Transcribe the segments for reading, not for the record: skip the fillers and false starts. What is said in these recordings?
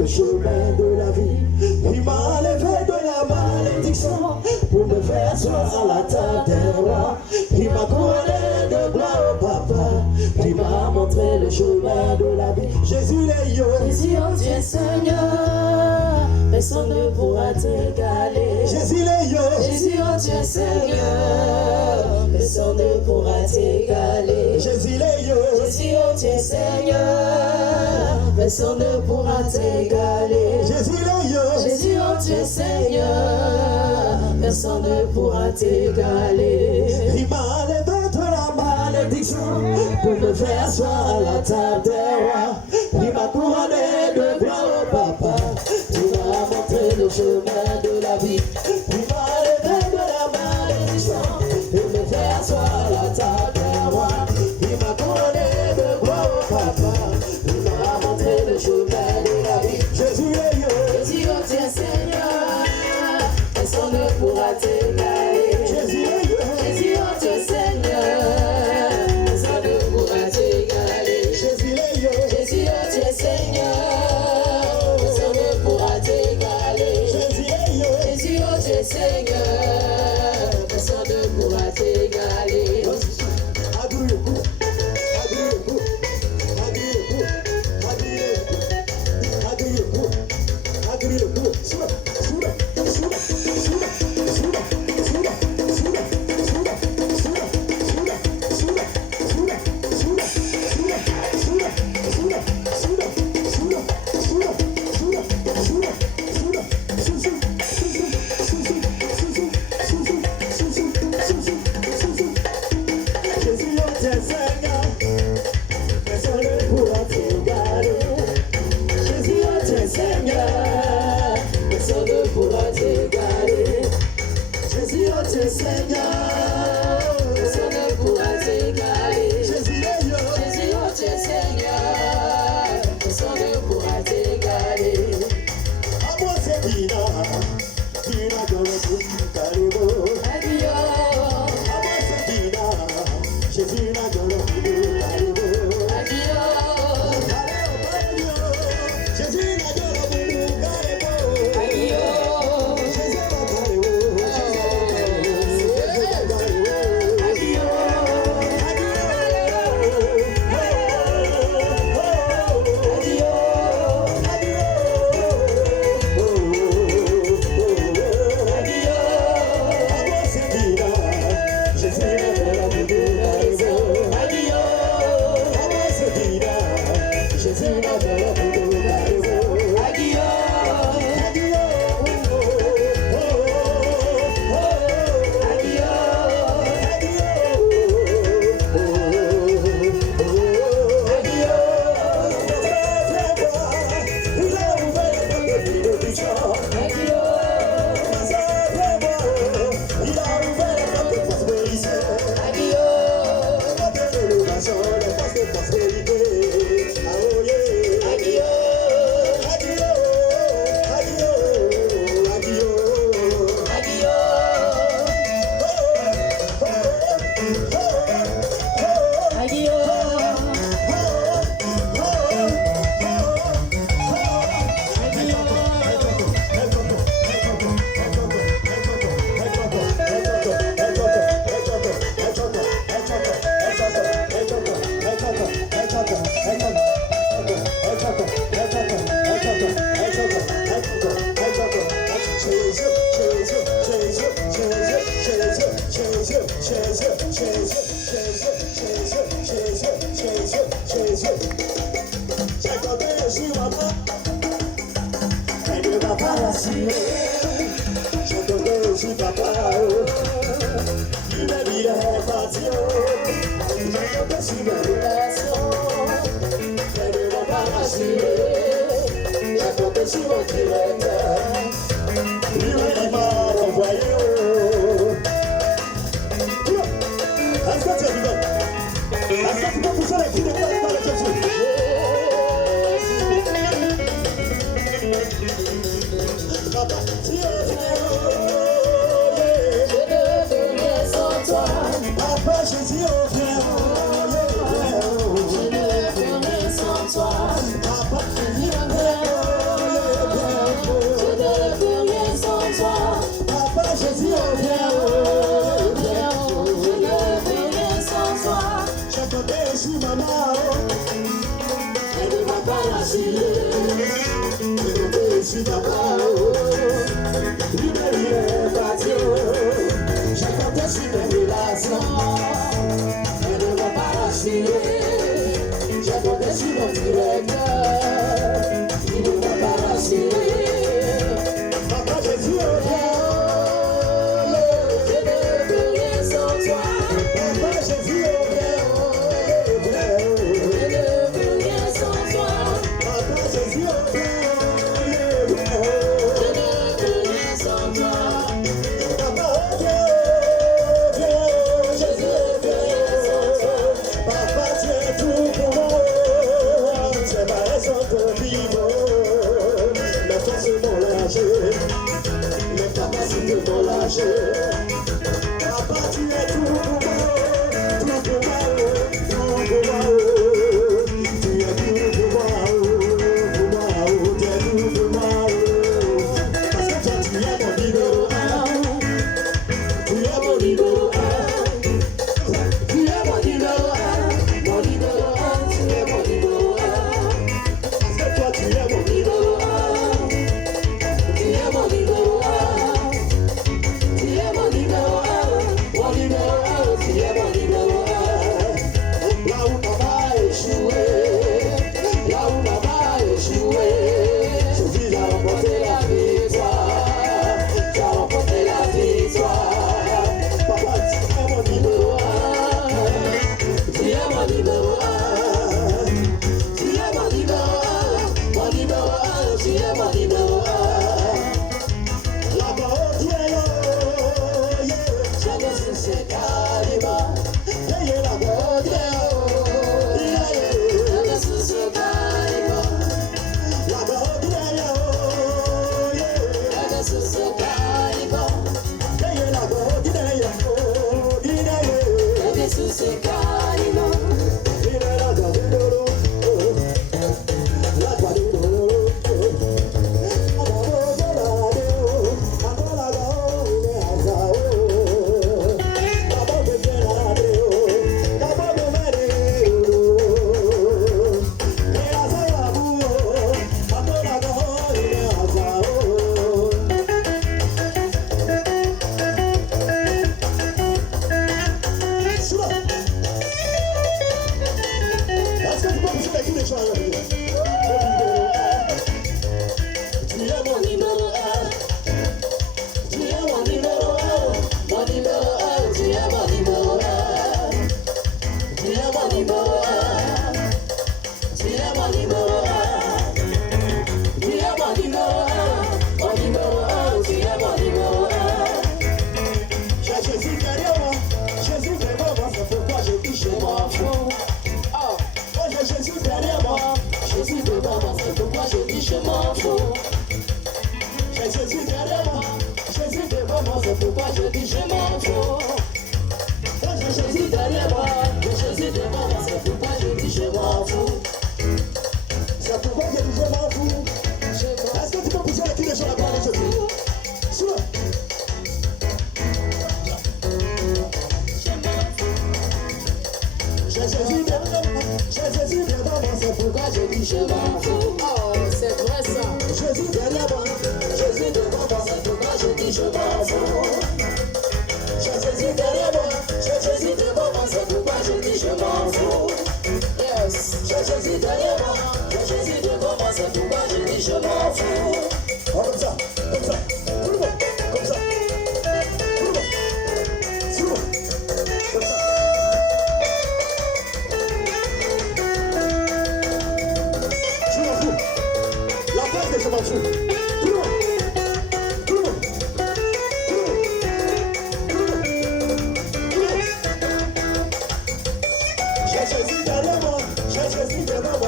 le chemin de la vie. Il m'a enlevé de la malédiction pour me faire asseoir à la table des rois. Il m'a couronné de gloire au papa. Il m'a montré le chemin de la vie. Jésus les yo. Jésus, oh Dieu Seigneur, personne ne pourra t'égaler. Jésus les yo. Jésus, oh Dieu Seigneur, personne ne pourra t'égaler. Jésus les yo. Jésus, oh Dieu Seigneur, personne ne pourra t'égaler. Jésus les yo. Jésus, oh Dieu Seigneur, personne ne pourra t'égaler. Il m'a enlevé de la malédiction pour me faire asseoir à la table des rois. Il m'a couronné de gloire au papa. Il m'a montré le chemin de la vie. Il m'a enlevé de la malédiction pour me faire asseoir à la table des rois. Il m'a couronné de gloire au papa. Il m'a montré le chemin de la vie. Jésus est Dieu. Jésus, oh Dieu Seigneur, personne ne pourra t'égaler. Jésus est Dieu. Jésus, oh Dieu Seigneur, personne ne pourra t'égaler. Jésus est Dieu. Jésus, oh Dieu Seigneur, personne ne pourra t'égaler. Jésus est Dieu. Jésus, oh Dieu Seigneur, personne ne pourra t'égaler. pas lâcher. Je suis d'accord. Libéré, bâti. J'ai compté sur mes relations. Elle ne va pas lâcher. J'ai compté sur mon directeur. Il ne va pas lâcher. Papa Jésus, je ne peux rien sans toi. Papa Jésus, les capacités vont lâcher. Papa, tu es tout pour moi, tout pour moi, tout pour moi. Tu es tout pour moi, tu es tout pour moi. Parce que toi, tu es mon numéro 1. Tu es mon numéro 1. Tu es mon numéro 1. Mon numéro 1, tu es mon numéro 1. Parce que toi, tu es mon numéro 1. Pourquoi je dis je m'en fous? Jésus derrière moi, Jésus devant moi, c'est pourquoi je dis je m'en fous. C'est pourquoi je dis je m'en fous. Est-ce que tu peux pousser avec qui les gens la parole de Jésus? Sur. J'ai Jésus devant moi, c'est pourquoi je dis je m'en fous. Oh, c'est vrai ça. Jésus derrière moi, Jésus devant moi, c'est pourquoi je dis je m'en fous. Jésus derrière moi, Jésus devant moi, c'est pourquoi je dis je m'en fous. Yes. Jésus derrière moi, Jésus devant moi, c'est pourquoi je dis je m'en fous. Oh, comme ça, comme ça, tout le monde, comme ça, tout le monde, comme ça. Je m'en fous. La phrase que je m'en fous. Tout le monde.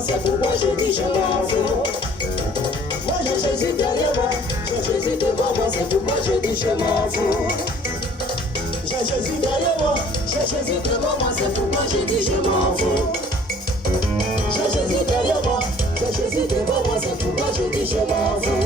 C'est pourquoi je dis je m'en fous. Moi j'ai Jésus derrière moi, j'ai Jésus devant moi, c'est pourquoi je dis je m'en fous. J'ai Jésus derrière moi, j'ai Jésus devant moi, c'est pourquoi je dis je m'en fous. J'ai Jésus derrière moi, j'ai Jésus devant moi, c'est pourquoi je dis je m'en fous.